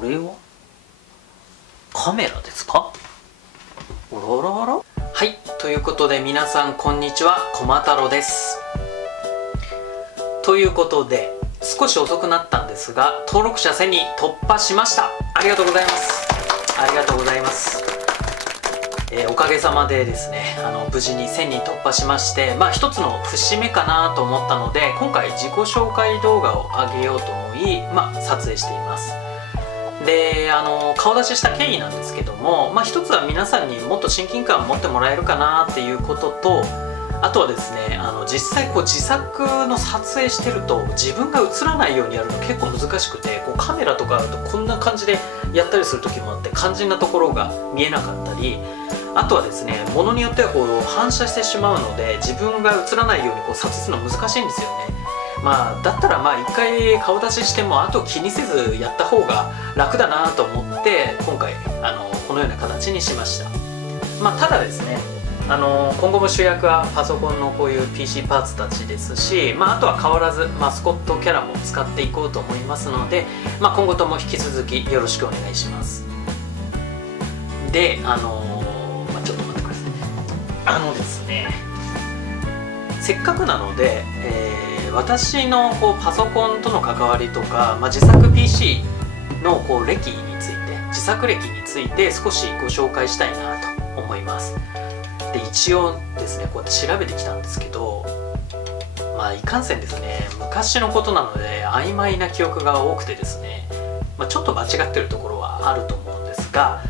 これはカメラですか？あららら。はい、ということで皆さんこんにちは、こま太郎です。ということで少し遅くなったんですが、登録者1000人突破しました。ありがとうございます。ありがとうございます。おかげさまでですね、無事に1000人突破しまして、一つの節目かなと思ったので、今回自己紹介動画を上げようと思い、撮影しています。で、顔出しした経緯なんですけども、一つは皆さんにもっと親近感を持ってもらえるかなっていうことと、あとはですね、実際自作の撮影してると自分が映らないようにやるの結構難しくて、カメラとかあるとこんな感じでやったりする時もあって、肝心なところが見えなかったり、あとはですね、ものによっては反射してしまうので自分が映らないように撮影するの難しいんですよね。だったら一回顔出ししてもあと気にせずやった方が楽だなと思って今回このような形にしました。ただですね、今後も主役はパソコンのこういう PC パーツたちですし、あとは変わらずマスコットキャラも使っていこうと思いますので、今後とも引き続きよろしくお願いします。で、ちょっと待ってください。ですね、せっかくなので、私のパソコンとの関わりとか、自作 PC の歴について、自作歴について少しご紹介したいなと思います。で、一応ですね、こうやって調べてきたんですけど、いかんせんですね、昔のことなので曖昧な記憶が多くてですね、ちょっと間違ってるところはあると思うんですが、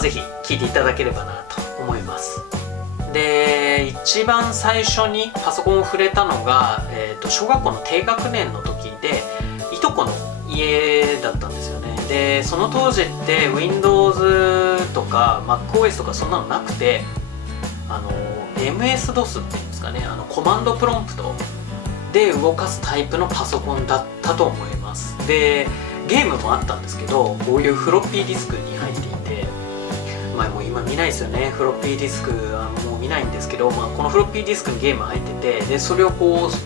是非聞いていただければなと思います。で、一番最初にパソコンを触れたのが、小学校の低学年の時で、いとこの家だったんですよね。で、その当時って Windows とか MacOS とかそんなのなくて、MS-DOS っていうんですかね、コマンドプロンプトで動かすタイプのパソコンだったと思います。で、ゲームもあったんですけど、こういうフロッピーディスクに入っていて、もう今見ないですよね、フロッピーディスクはもう見ないんですけど、このフロッピーディスクにゲーム入ってて、でそれを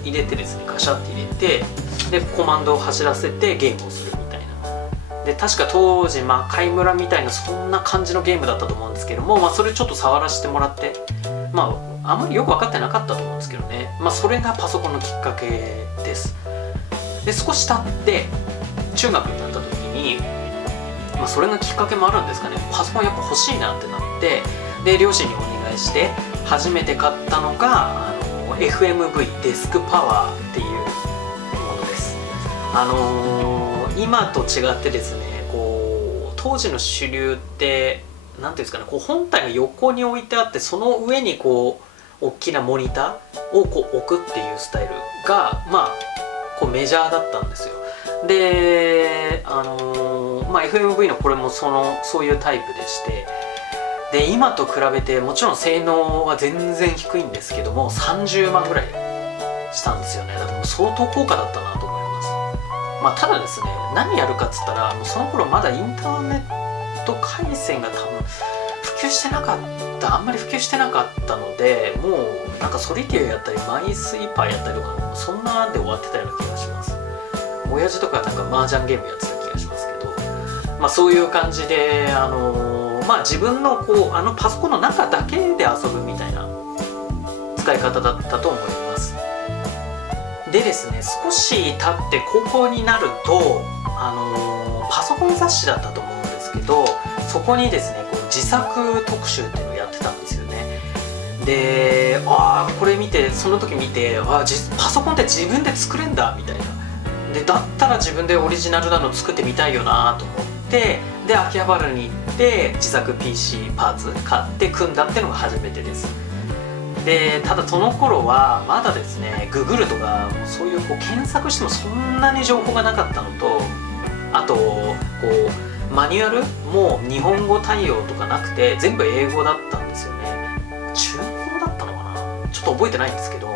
入れてですね、カシャって入れて、でコマンドを走らせてゲームをするみたいな。で、確か当時魔界村みたいなそんな感じのゲームだったと思うんですけども、それちょっと触らせてもらって、あんまりよく分かってなかったと思うんですけどね、それがパソコンのきっかけです。で、少し経って中学になった時に、それがきっかけもあるんですかね、パソコンやっぱ欲しいなってなって、で両親にお願いして初めて買ったのがFMV デスクパワーっていうものです。今と違ってですね、当時の主流って何ていうんですかね、本体が横に置いてあって、その上に大きなモニターを置くっていうスタイルがメジャーだったんですよ。で、FMV のこれもそういうタイプでして、で今と比べてもちろん性能は全然低いんですけども、30万ぐらいしたんですよね。だからもう相当高価だったなと思います。ただですね、何やるかっつったら、もうその頃まだインターネット回線が多分普及してなかった、あんまり普及してなかったので、もうなんかソリティアやったりマイスイーパーやったりとか、そんなで終わってたような気がします。親父とかなんか麻雀ゲームやってた気がしますけど、そういう感じで自分のパソコンの中だけで遊ぶみたいな使い方だったと思います。でですね、少し経って高校になるとパソコン雑誌だったと思うんですけど、そこにですね自作特集っていうのをやってたんですよね。で、これ見て、その時見て、パソコンって自分で作れんだみたいな。で、だったら自分でオリジナルなの作ってみたいよなと思って、で秋葉原に行って自作 PC パーツ買って組んだっていうのが初めてです。で、ただその頃はまだですね、ググるとかそういう検索してもそんなに情報がなかったのと、あとマニュアルも日本語対応とかなくて全部英語だったんですよね。中国語だったのかな、ちょっと覚えてないんですけど、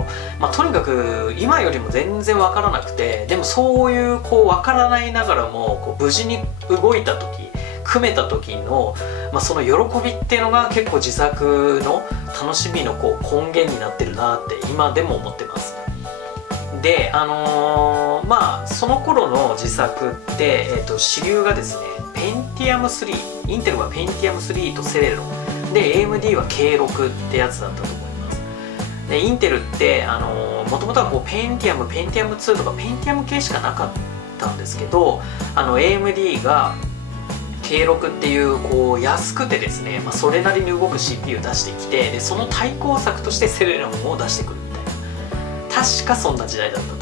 とにかく今よりも全然分からなくて、でもそういう分からないながらも無事に動いた時、組めた時の、その喜びっていうのが結構自作の楽しみの根源になってるなって今でも思ってます。で、まあその頃の自作って、主流がですねペンティアム3、インテルはペンティアム3とセレロンで AMD は K6 ってやつだったと思います。でインテルってもともとはこうペンティアム2とかペンティアム系しかなかったんですけど、AMD が K6 っていうこう安くてですね、まあ、それなりに動く CPU 出してきて、でその対抗策としてセレロンを出してくるみたいな、確かそんな時代だったと。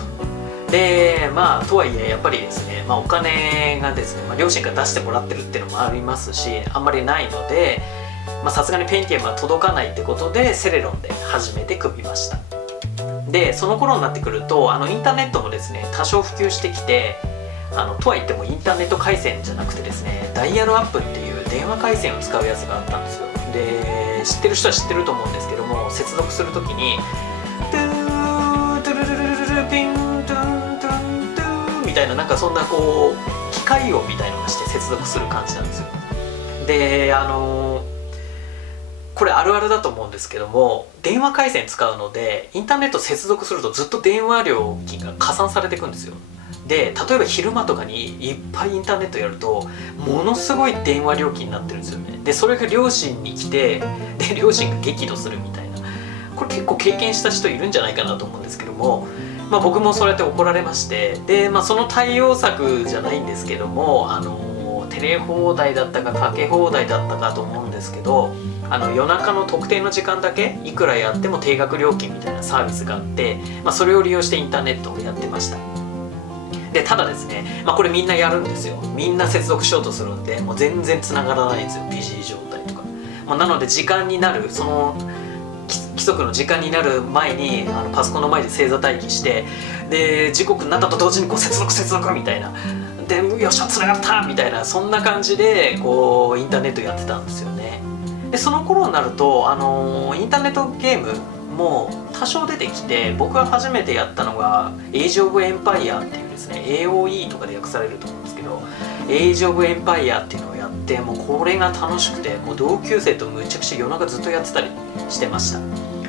でまあとはいえやっぱりですね、まあ、お金がですね、まあ、両親が出してもらってるっていうのもありますし、あんまりないのでさすがにペンティアムは届かないってことでセレロンで初めて組みました。でその頃になってくるとインターネットもですね多少普及してきて、とは言ってもインターネット回線じゃなくてですねダイヤルアップっていう電話回線を使うやつがあったんですよ。で知ってる人は知ってると思うんですけども、接続するときにトゥートゥルルルルルルピントゥントゥントゥンみたいな、なんかそんなこう機械音みたいのがして接続する感じなんですよ。でこれあるあるだと思うんですけども、電話回線使うのでインターネット接続するとずっと電話料金が加算されていくんですよ。で例えば昼間とかにいっぱいインターネットやるとものすごい電話料金になってるんですよね。でそれが両親に来て、で両親が激怒するみたいな、これ結構経験した人いるんじゃないかなと思うんですけども、まあ、僕もそうやって怒られまして、で、まあ、その対応策じゃないんですけどもテレ放題だったかかけ放題だったかと思うんですけど、夜中の特定の時間だけいくらやっても定額料金みたいなサービスがあって、まあ、それを利用してインターネットをやってました。でただですね、まあ、これみんなやるんですよ。みんな接続しようとするんでもう全然つながらないんですよ、 BG 状態とか、まあ、なので時間になるその規則の時間になる前にパソコンの前で正座待機して、で時刻になったと同時にこう接続みたいな、でよっしゃつながったみたいな、そんな感じでこうインターネットやってたんですよね。でその頃になるとインターネットゲームも多少出てきて、僕が初めてやったのがエイジ・オブ・エンパイアっていうですね AOE とかで訳されると思うんですけど、エイジ・オブ・エンパイアっていうのをやって、もうこれが楽しくてもう同級生とむちゃくちゃ夜中ずっとやってたりしてました。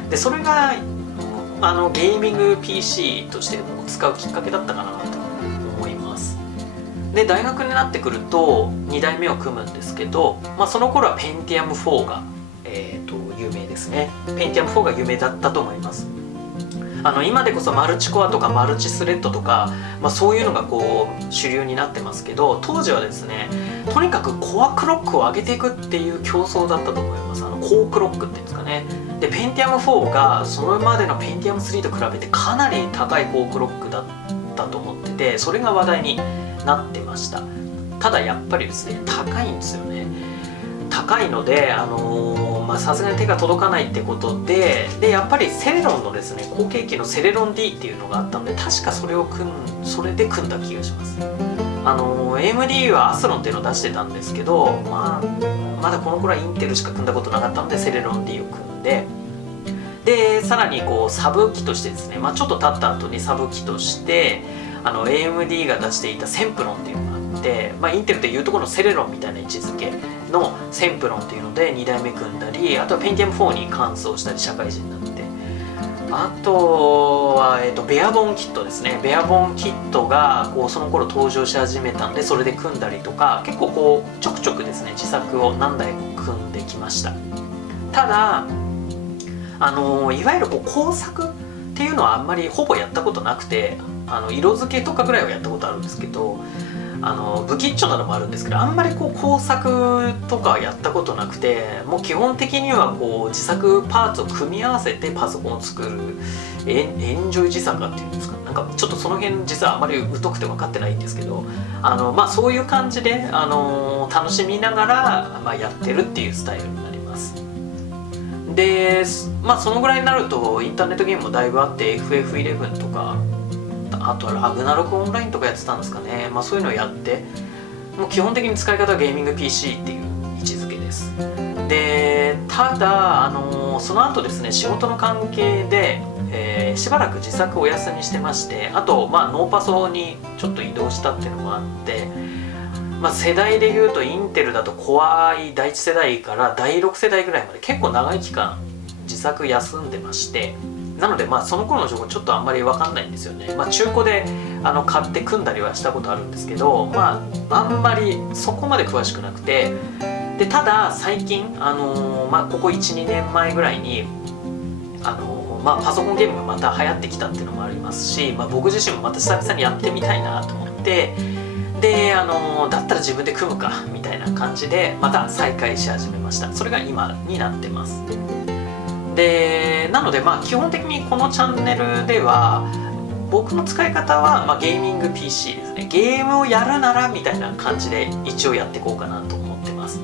でそれがゲーミング PC としても使うきっかけだったかなと思います。で大学になってくると2代目を組むんですけど、まあ、その頃はペンティアム4が、有名ですね。ペンティアム4が有名だったと思います。今でこそマルチコアとかマルチスレッドとか、まあ、そういうのがこう主流になってますけど、当時はですねとにかくコアクロックを上げていくっていう競争だったと思います。高クロックっていうんですかね。でペンティアム4がそれまでのペンティアム3と比べてかなり高い高クロックだったと思ってて、それが話題になってました。ただやっぱりですね高いんですよね。高いのでさすがに手が届かないってことで、やっぱりセレロンのですね後継機のセレロン D っていうのがあったので、確かそれで組んだ気がします。AMD はアスロンっていうのを出してたんですけど、まだこの頃はインテルしか組んだことなかったのでセレロン D を組んで、でさらにこうサブ機としてですね、ちょっと経った後にサブ機としてAMD が出していたセンプロンっていうのがあって、インテルでいうところのセレロンみたいな位置づけのセンプロンっていうので2代目組んだり、あとはペンティアム4に換装したり社会人になって、あとは、ベアボンキットですね。ベアボンキットがこうその頃登場し始めたんで、それで組んだりとか結構こうちょくちょくですね自作を何台も組んできました。ただいわゆるこう工作っていうのはあんまりほぼやったことなくて、色付けとかぐらいはやったことあるんですけど、ブキッチョなどもあるんですけど、あんまりこう工作とかやったことなくて、もう基本的にはこう自作パーツを組み合わせてパソコンを作るエンジョイ自作っていうんですか、なんかちょっとその辺実はあまり疎くて分かってないんですけど、そういう感じで、楽しみながら、やってるっていうスタイルになります。でそのぐらいになるとインターネットゲームもだいぶあって FF11 とか、あとはラグナロクオンラインとかやってたんですかね。そういうのをやって、もう基本的に使い方はゲーミング PC っていう位置づけです。でただその後ですね仕事の関係で、しばらく自作お休みしてまして、あとノーパソにちょっと移動したっていうのもあって、世代でいうとインテルだとCore i第1世代から第6世代ぐらいまで結構長い期間自作休んでまして、なのでその頃の情報ちょっとあんまり分かんないんですよね。中古で買って組んだりはしたことあるんですけど、あんまりそこまで詳しくなくて、でただ最近ここ 1,2 年前ぐらいにパソコンゲームがまた流行ってきたっていうのもありますし、僕自身もまた久々にやってみたいなと思って、でだったら自分で組むかみたいな感じでまた再開し始めました。それが今になってます。でなので基本的にこのチャンネルでは僕の使い方は、ゲーミング PC ですね。ゲームをやるならみたいな感じで一応やっていこうかなと思ってます。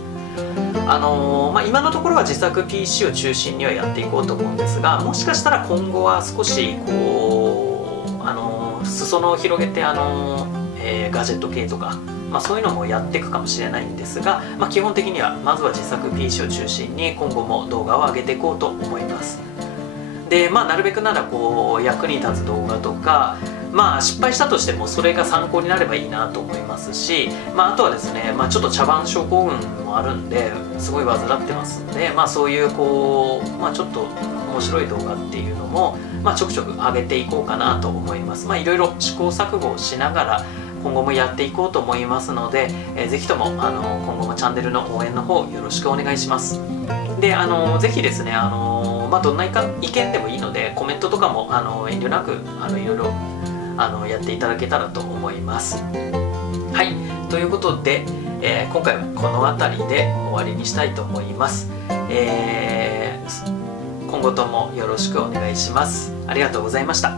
今のところは自作 PC を中心にはやっていこうと思うんですが、もしかしたら今後は少し裾野を広げてガジェット系とか、そういうのもやっていくかもしれないんですが、基本的にはまずは自作 PC を中心に今後も動画を上げていこうと思います。でなるべくなら役に立つ動画とか、失敗したとしてもそれが参考になればいいなと思いますし、あとはですね、ちょっと茶番症候群もあるんですごい患ってますんで、そういうちょっと面白い動画っていうのも、ちょくちょく上げていこうかなと思います。いろいろ試行錯誤をしながら今後もやっていこうと思いますので、ぜひとも今後もチャンネルの応援の方よろしくお願いします。でぜひですねどんな意見でもいいのでコメントとかも遠慮なくいろいろやっていただけたらと思います。はい、ということで、今回はこの辺りで終わりにしたいと思います。今後ともよろしくお願いします。ありがとうございました。